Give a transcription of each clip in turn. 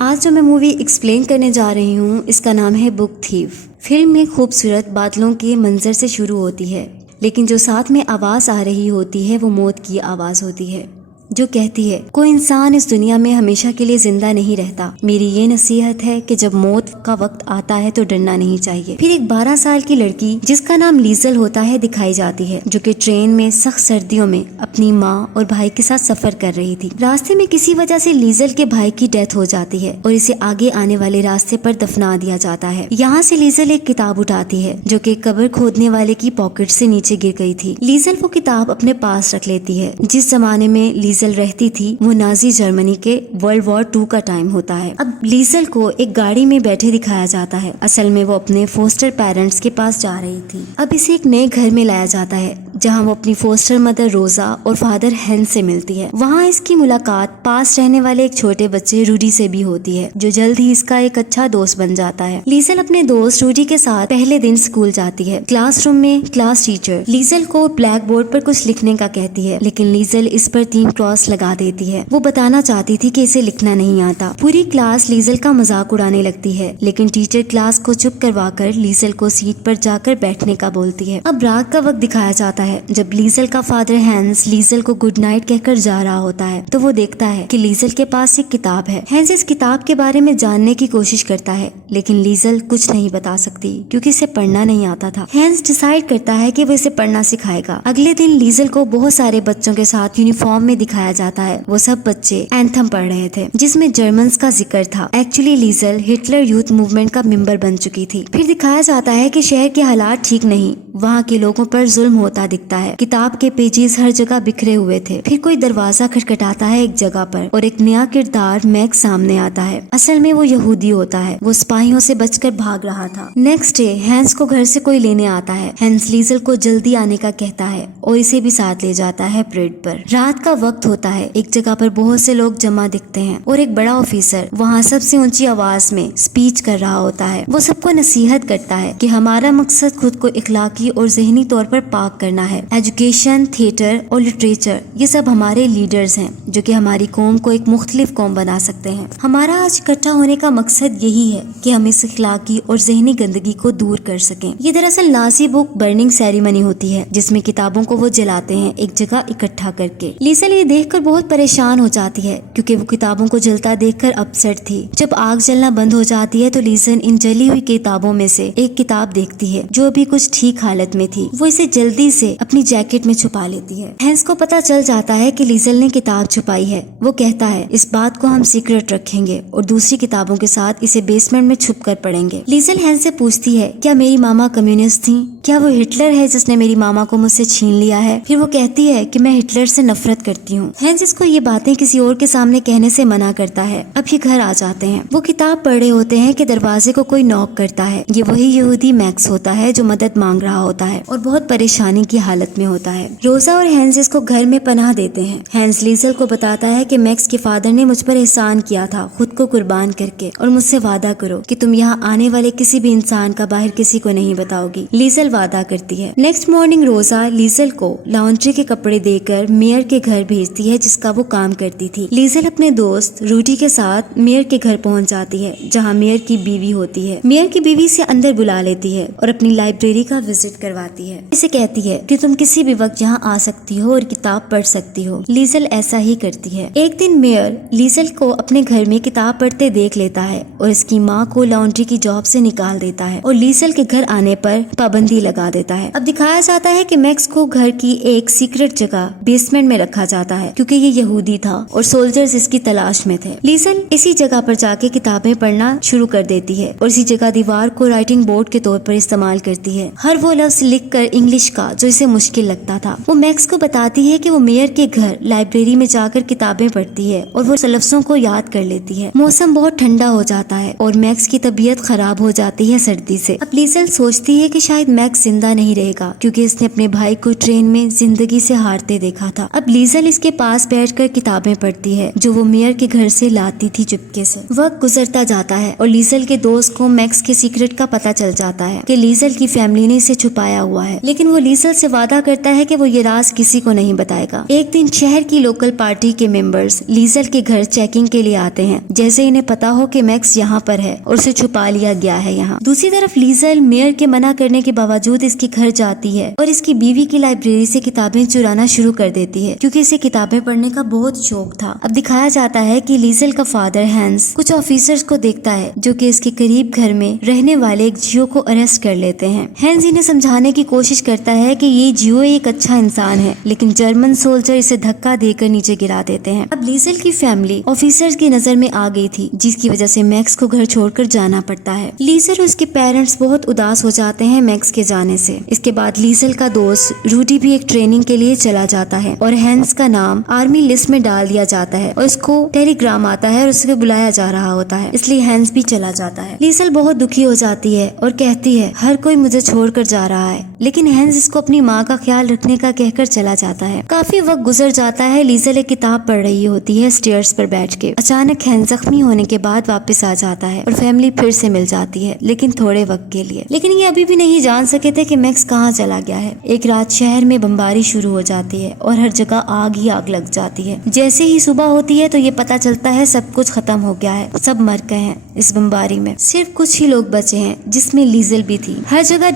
आज जो मैं मूवी एक्सप्लेन करने जा रही हूँ इसका नाम है बुक थीफ। फिल्म में खूबसूरत बादलों के मंजर से शुरू होती है, लेकिन जो साथ में आवाज़ आ रही होती है वो मौत की आवाज़ होती है जो कहती है कोई इंसान इस दुनिया में हमेशा के लिए जिंदा नहीं रहता। मेरी ये नसीहत है कि जब मौत का वक्त आता है तो डरना नहीं चाहिए। फिर एक 12 साल की लड़की जिसका नाम लीजल होता है दिखाई जाती है, जो कि ट्रेन में सख्त सर्दियों में अपनी माँ और भाई के साथ सफर कर रही थी। रास्ते में किसी वजह से लीजल के भाई की डेथ हो जाती है और इसे आगे आने वाले रास्ते पर दफना दिया जाता है। यहाँ से लीजल एक किताब उठाती है जो कि कब्र खोदने वाले की पॉकेट से नीचे गिर गई थी। लीजल वो किताब अपने पास रख लेती है। जिस जमाने में लीजल रहती थी वो नाजी जर्मनी के वर्ल्ड वॉर 2 का टाइम होता है। अब लीजल को एक गाड़ी में बैठे दिखाया जाता है। असल में वो अपने फोस्टर पेरेंट्स के पास जा रही थी। अब इसे एक नए घर में लाया जाता है जहां वो अपनी फोस्टर मदर रोजा और फादर हेंस से मिलती है। वहां इसकी मुलाकात पास रहने वाले एक छोटे बच्चे रूडी से भी होती है, जो जल्द ही इसका एक अच्छा दोस्त बन जाता है। लीजल अपने दोस्त रूडी के साथ पहले दिन स्कूल जाती है। क्लासरूम में क्लास टीचर लीजल को ब्लैक बोर्ड पर कुछ लिखने का कहती है, लेकिन लीजल इस पर 3 क्रॉस लगा देती है। वो बताना चाहती थी कि इसे लिखना नहीं आता। पूरी क्लास लीजल का मजाक उड़ाने लगती है, लेकिन टीचर क्लास को चुप करवाकर लीजल को सीट पर जाकर बैठने का बोलती है। अब रात का वक्त दिखाया जाता है जब लीजल का फादर हैंस लीजल को गुड नाइट कहकर जा रहा होता है, तो वो देखता है कि लीजल के पास एक किताब है। हैंस इस किताब के बारे में जानने की कोशिश करता है, लेकिन लीजल कुछ नहीं बता सकती क्योंकि इसे पढ़ना नहीं आता था। हैंस डिसाइड करता है कि वो इसे पढ़ना सिखाएगा। अगले दिन लीजल को बहुत सारे बच्चों के साथ यूनिफॉर्म में दिखाया जाता है। वो सब बच्चे एंथम पढ़ रहे थे जिसमें जर्मन्स का जिक्र था। एक्चुअली लीजल हिटलर यूथ मूवमेंट का मेंबर बन चुकी थी। फिर दिखाया जाता है कि शहर के हालात ठीक नहीं, वहाँ के लोगों पर जुल्म होता दिखता है। किताब के पेजेस हर जगह बिखरे हुए थे। फिर कोई दरवाजा खटखटाता है एक जगह पर और एक नया किरदार मैक्स सामने आता है। असल में वो यहूदी होता है। वो सिपाहियों से बचकर भाग रहा था। नेक्स्ट डे हैंस को घर से कोई लेने आता है। हैंस लीजल को जल्दी आने का कहता है और इसे भी साथ ले जाता है परेड पर। रात का वक्त होता है। एक जगह पर बहुत से लोग जमा दिखते हैं और एक बड़ा ऑफिसर वहाँ सबसे ऊंची आवाज में स्पीच कर रहा होता है। वो सबको नसीहत करता है कि हमारा मकसद खुद को इखलाकी और ज़हनी तौर पर पाक करना है। एजुकेशन, थिएटर और लिटरेचर ये सब हमारे लीडर्स हैं जो कि हमारी कौम को एक मुख्तलिफ कौम बना सकते हैं। हमारा आज इकट्ठा होने का मकसद यही है कि हम इस इखलाकी और ज़हनी गंदगी को दूर कर सकें। ये दरअसल नाजी बुक बर्निंग सेरेमनी होती है जिसमें किताबों को वो जलाते हैं एक जगह इकट्ठा करके। लीजल ये देखकर बहुत परेशान हो जाती है क्योंकि वो किताबों को जलता देखकर अपसेट थी। जब आग जलना बंद हो जाती है तो लीजल इन जली हुई किताबों में से एक किताब देखती है जो अभी कुछ ठीक हालत में थी। वो इसे जल्दी से अपनी जैकेट में छुपा लेती है। हैंस को पता चल जाता है कि लीजल ने किताब छुपाई है। वो कहता है इस बात को हम सीक्रेट रखेंगे और दूसरी किताबों के साथ इसे बेसमेंट में छुप कर पढ़ेंगे। लीजल हैंस से पूछती है क्या मेरी मामा कम्युनिस्ट थी? क्या वो हिटलर है जिसने मेरी मामा को मुझसे छीन लिया है? फिर वो कहती है कि मैं हिटलर से नफरत करती हूँ। हैंस इसको ये बातें किसी और के सामने कहने से मना करता है। अब ये घर आ जाते हैं। वो किताब पढ़ रहे होते हैं कि दरवाजे को कोई नॉक करता है। ये वही यहूदी मैक्स होता है जो मदद मांग रहा होता है और बहुत परेशानी की हालत में होता है। रोजा और हैंस इसको घर में पनाह देते हैं। हैंस लीजल को बताता है कि मैक्स के फादर ने मुझ पर एहसान किया था खुद को कुर्बान करके, और मुझसे वादा करो कि तुम यहाँ आने वाले किसी भी इंसान का बाहर किसी को नहीं बताओगी। लीजल वादा करती है। नेक्स्ट मॉर्निंग रोजा लीजल को लॉन्ड्री के कपड़े देकर मेयर के घर भेजती है जिसका वो काम करती थी। लीजल अपने दोस्त रूडी के साथ मेयर के घर पहुँच जाती है जहाँ मेयर की बीवी होती है। मेयर की बीवी से अंदर बुला लेती है और अपनी लाइब्रेरी का विजिट करवाती है। इसे कहती है कि तुम किसी भी वक्त यहाँ आ सकती हो और किताब पढ़ सकती हो। लीजल ऐसा ही करती है। एक दिन मेयर लीजल को अपने घर में किताब पढ़ते देख लेता है और इसकी माँ को लॉन्ड्री की जॉब से निकाल देता है और लीजल के घर आने पर पाबंदी लगा देता है। अब दिखाया जाता है कि मैक्स को घर की एक सीक्रेट जगह बेसमेंट में रखा जाता है क्योंकि ये यहूदी था और सोल्जर्स इसकी तलाश में थे। लीजल इसी जगह पर जाके किताबें पढ़ना शुरू कर देती है और इसी जगह दीवार को राइटिंग बोर्ड के तौर पर इस्तेमाल करती है। हर वो लफ्ज लिखकर इंग्लिश का जो इसे मुश्किल लगता था। वो मैक्स को बताती है कि वो मेयर के घर लाइब्रेरी में जाकर किताबें पढ़ती है और वो लफ्जों को याद कर लेती है। मौसम बहुत ठंडा हो जाता है और मैक्स की तबीयत खराब हो जाती है सर्दी से। अब लीजल सोचती है कि शायद मैक्स जिंदा नहीं रहेगा क्योंकि इसने अपने भाई को ट्रेन में जिंदगी से हारते देखा था। अब लीजल इसके पास बैठकर किताबें पढ़ती है जो वो मेयर के घर से लाती थी चुपके से। वक्त गुजरता जाता है और लीजल के दोस्त को मैक्स के सीक्रेट का पता चल जाता है कि लीजल की फैमिली ने इसे छुपाया हुआ है, लेकिन वो लीजल से उससे वादा करता है कि वो ये राज किसी को नहीं बताएगा। एक दिन शहर की लोकल पार्टी के मेंबर्स लीजल के घर चेकिंग के लिए आते हैं, जैसे इन्हें पता हो कि मैक्स यहाँ पर है और उसे छुपा लिया गया है यहाँ। दूसरी तरफ लीजल मेयर के मना करने के बावजूद इसके घर जाती है और इसकी बीवी की लाइब्रेरी से किताबें चुराना शुरू कर देती है, क्योंकि इसे किताबें पढ़ने का बहुत शौक था। अब दिखाया जाता है कि लीजल का फादर हैंस कुछ ऑफिसर्स को देखता है जो कि इसके करीब घर में रहने वाले एक जियो को अरेस्ट कर लेते हैं। हैंस इन्हें समझाने की कोशिश करता है कि ये जियो एक अच्छा इंसान है, लेकिन जर्मन सोल्जर इसे धक्का देकर नीचे गिरा देते हैं। अब लीजल की फैमिली ऑफिसर्स की नजर में आ गई थी, जिसकी वजह से मैक्स को घर छोड़कर जाना पड़ता है। लीजल और उसके पेरेंट्स बहुत उदास हो जाते हैं मैक्स के जाने से। इसके बाद लीजल का दोस्त रूडी भी एक ट्रेनिंग के लिए चला जाता है और हैंस का नाम आर्मी लिस्ट में डाल दिया जाता है और उसको टेलीग्राम आता है और उसे बुलाया जा रहा होता है, इसलिए हैंस भी चला जाता है। लीजल बहुत दुखी हो जाती है और कहती है हर कोई मुझे छोड़कर जा रहा है, लेकिन हैंस इसको अपनी माँ का ख्याल रखने का कहकर चला जाता है। काफी वक्त गुजर जाता है। लीजल एक किताब पढ़ रही होती है स्टेयर्स पर बैठ के। अचानक हैंस जख्मी होने के बाद वापस आ जाता है और फैमिली फिर से मिल जाती है, लेकिन थोड़े वक्त के लिए। लेकिन ये अभी भी नहीं जान सके थे कि मैक्स कहाँ चला गया है। एक रात शहर में बमबारी शुरू हो जाती है और हर जगह आग ही आग लग जाती है। जैसे ही सुबह होती है तो ये पता चलता है सब कुछ खत्म हो गया है, सब मर गए हैं इस बमबारी में। सिर्फ कुछ ही लोग बचे हैं, जिसमें लीजल भी थी। हर जगह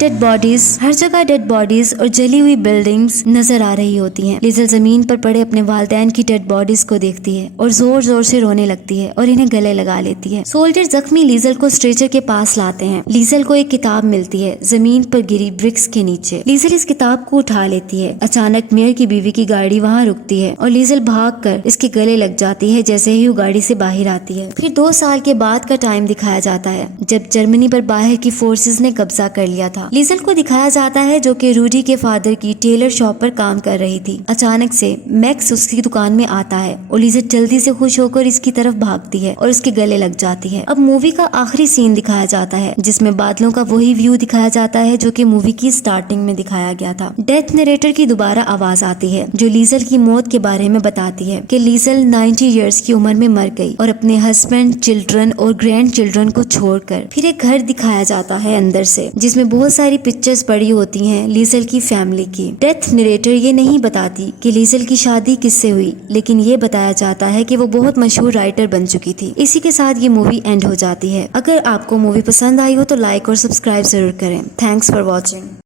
डेड बॉडीज और जली हुई बिल्डिंग्स नजर आ रही होती हैं। लीजल जमीन पर पड़े अपने वालिदैन की डेड बॉडीज को देखती है और जोर जोर से रोने लगती है और इन्हें गले लगा लेती है। सोल्जर जख्मी लीजल को स्ट्रेचर के पास लाते हैं। लीजल को एक किताब मिलती है जमीन पर गिरी ब्रिक्स के नीचे। लीजल इस किताब को उठा लेती है। अचानक मेयर की बीवी की गाड़ी वहाँ रुकती है और लीजल भागकर इसके गले लग जाती है जैसे ही वो गाड़ी से बाहर आती है। फिर 2 साल के बाद का टाइम दिखाया जाता है, जब जर्मनी पर बाहर की फोर्सेस ने कब्जा कर लिया था। लीजल को दिखाया जाता है जो कि रूडी के फादर की टेलर शॉप पर काम कर रही थी। अचानक से मैक्स उसकी दुकान में आता है और लीजल जल्दी से खुश होकर इसकी तरफ भागती है और उसके गले लग जाती है। अब मूवी का आखिरी सीन दिखाया जाता है, जिसमें बादलों का वही व्यू दिखाया जाता है जो कि मूवी की स्टार्टिंग में दिखाया गया था। डेथ नरेटर की दोबारा आवाज आती है जो लीजल की मौत के बारे में बताती है कि लीजल 90 इयर्स की उम्र में मर गई और अपने हस्बैंड, चिल्ड्रन और ग्रैंड चिल्ड्रन को छोड़कर। फिर एक घर दिखाया जाता है अंदर से, जिसमें बहुत सारी पिक्चर्स पड़ी होती हैं लीजल की फैमिली की। डेथ नरेटर ये नहीं बताती कि लीजल की शादी किससे हुई, लेकिन ये बताया जाता है कि वो बहुत मशहूर राइटर बन चुकी थी। इसी के साथ ये मूवी एंड हो जाती है। अगर आपको मूवी पसंद आई हो तो लाइक और सब्सक्राइब जरूर करें। Thanks for watching.